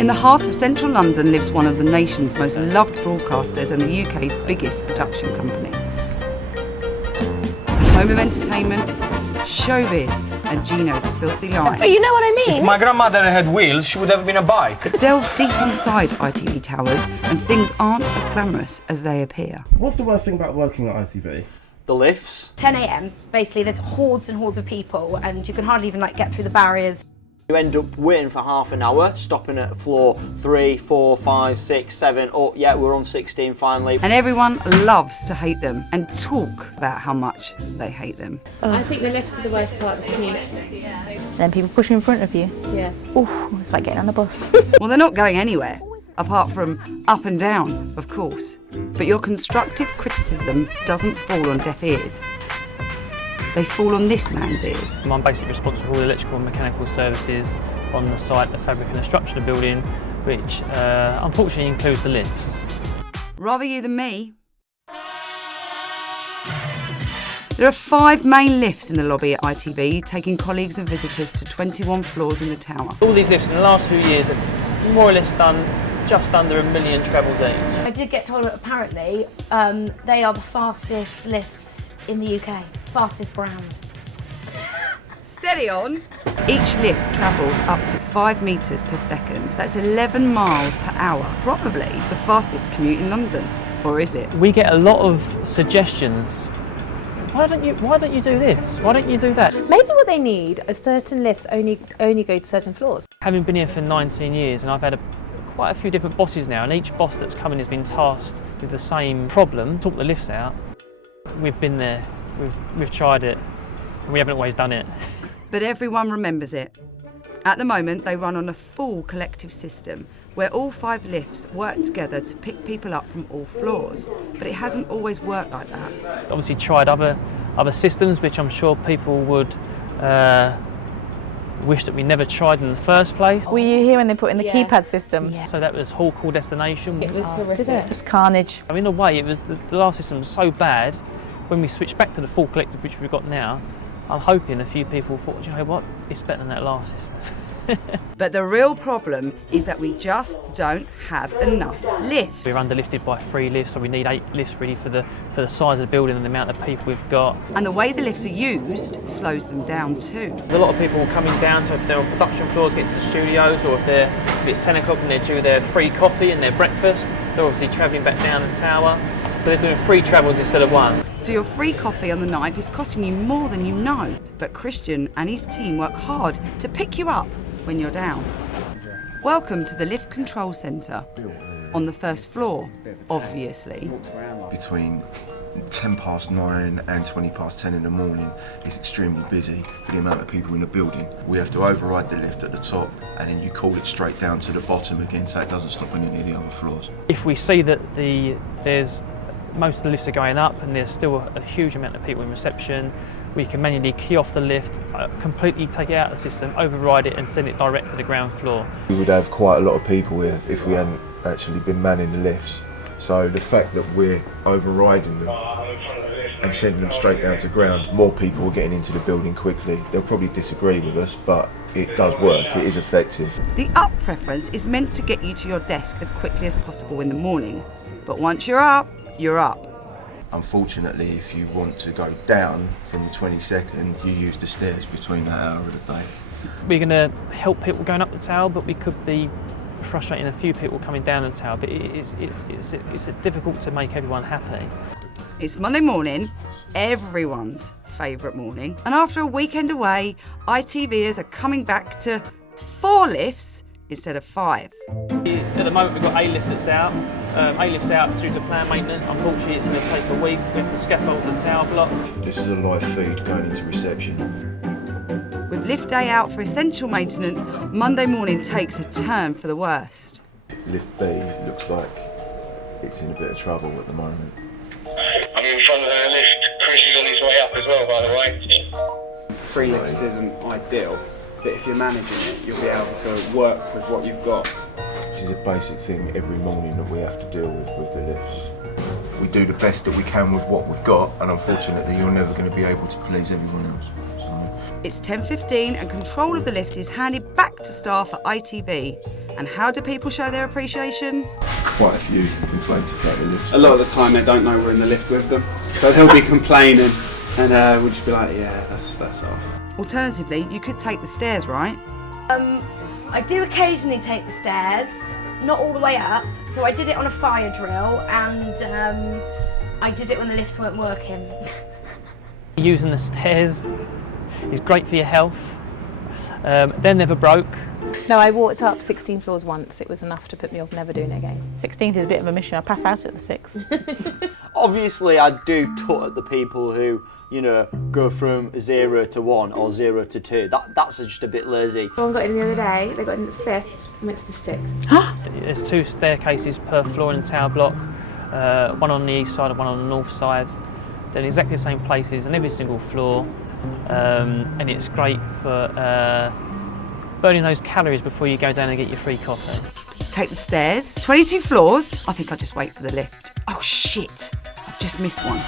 In the heart of central London lives one of the nation's most loved broadcasters and the UK's biggest production company. The home of entertainment, showbiz and Gino's filthy lives. But you know what I mean? If my grandmother had wheels, she would have been a bike. Delve deep inside ITV towers and things aren't as glamorous as they appear. What's the worst thing about working at ITV? The lifts. 10 a.m. basically there's hordes and hordes of people and you can hardly even get through the barriers. You end up waiting for half an hour, stopping at floor 3, 4, 5, 6, 7, oh yeah, we're on 16 finally. And everyone loves to hate them and talk about how much they hate them. I think the lifts are the worst part of the commute. Then people pushing in front of you. Yeah. Ooh, it's like getting on a bus. Well, they're not going anywhere, apart from up and down, of course. But your constructive criticism doesn't fall on deaf ears. They fall on this man's ears. I'm basically responsible for all the electrical and mechanical services on the site, the fabric and the structure of the building, which unfortunately includes the lifts. Rather you than me. There are 5 main lifts in the lobby at ITV, taking colleagues and visitors to 21 floors in the tower. All these lifts in the last few years have more or less done just under 1 million travels each. I did get told that apparently they are the fastest lifts in the UK. Fastest brand. Steady on. Each lift travels up to 5 metres per second. That's 11 miles per hour. Probably the fastest commute in London. Or is it? We get a lot of suggestions. Why don't you do this? Why don't you do that? Maybe what they need are certain lifts only go to certain floors. Having been here for 19 years and I've had quite a few different bosses now, and each boss that's come in has been tasked with the same problem, sort the lifts out. We've been there, we've tried it, and we haven't always done it. But everyone remembers it. At the moment, they run on a full collective system where all 5 lifts work together to pick people up from all floors. But it hasn't always worked like that. Obviously tried other systems, which I'm sure people would wish that we never tried in the first place. Were you here when they put in the keypad system? So that was hall call destination. It was horrific. It was carnage. I mean, in a way, it was the last system was so bad. When we switched back to the full collective, which we've got now, I'm hoping a few people thought, you know what, it's better than that last system. But the real problem is that we just don't have enough lifts. We're underlifted by 3 lifts, so we need 8 lifts really for the size of the building and the amount of people we've got. And the way the lifts are used slows them down too. There's a lot of people coming down, so if they're on production floors getting to the studios, or if it's 10 o'clock and they're due their free coffee and their breakfast, they're obviously travelling back down the tower. But they're doing 3 travels instead of 1. So your free coffee on the 9th is costing you more than you know. But Christian and his team work hard to pick you up when you're down. Welcome to the Lift Control Centre on the first floor, obviously. Between 9:10 and 10:20 in the morning, it's extremely busy for the amount of people in the building. We have to override the lift at the top and then you call it straight down to the bottom again, so it doesn't stop on any of the other floors. If we see that most of the lifts are going up and there's still a huge amount of people in reception, we can manually key off the lift, completely take it out of the system, override it and send it direct to the ground floor. We would have quite a lot of people here if we hadn't actually been manning the lifts. So the fact that we're overriding them and sending them straight down to ground, more people are getting into the building quickly. They'll probably disagree with us, but it does work, it is effective. The up preference is meant to get you to your desk as quickly as possible in the morning. But once you're up, you're up. Unfortunately, if you want to go down from the 22nd, you use the stairs between that hour of the day. We're going to help people going up the tower, but we could be frustrating a few people coming down the tower, but it's difficult to make everyone happy. It's Monday morning, everyone's favourite morning, and after a weekend away, ITVers are coming back to 4 lifts instead of 5. At the moment we've got A lift that's out. A lift's out due to planned maintenance. Unfortunately it's going to take a week. We have to scaffold the tower block. This is a live feed going into reception. With lift day out for essential maintenance, Monday morning takes a turn for the worst. Lift B looks like it's in a bit of trouble at the moment. I'm in front of the lift. Chris is on his way up as well, by the way. 3 lifts isn't ideal, but if you're managing it, you'll be able to work with what you've got. This is a basic thing every morning that we have to deal with the lifts. We do the best that we can with what we've got, and unfortunately you're never going to be able to please everyone else. So. It's 10:15 and control of the lift is handed back to staff at ITV. And how do people show their appreciation? Quite a few complaints about the lifts. A lot of the time they don't know we're in the lift with them, so they'll be complaining, and we'll just be like, yeah, that's off. Alternatively, you could take the stairs, right? I do occasionally take the stairs, not all the way up. So I did it on a fire drill, and I did it when the lifts weren't working. Using the stairs is great for your health. They're never broke. No, I walked up 16 floors once. It was enough to put me off never doing it again. 16th is a bit of a mission. I pass out at the 6th. Obviously, I do tut at the people who, you know, go from 0 to 1 or 0 to 2. That's just a bit lazy. Someone got in the other day. They got in at the 5th and went to the 6th. There's 2 staircases per floor in the tower block, one on the east side and one on the north side. They're in exactly the same places on every single floor, and it's great for burning those calories before you go down and get your free coffee. Take the stairs, 22 floors. I think I'll just wait for the lift. Oh shit, I've just missed one.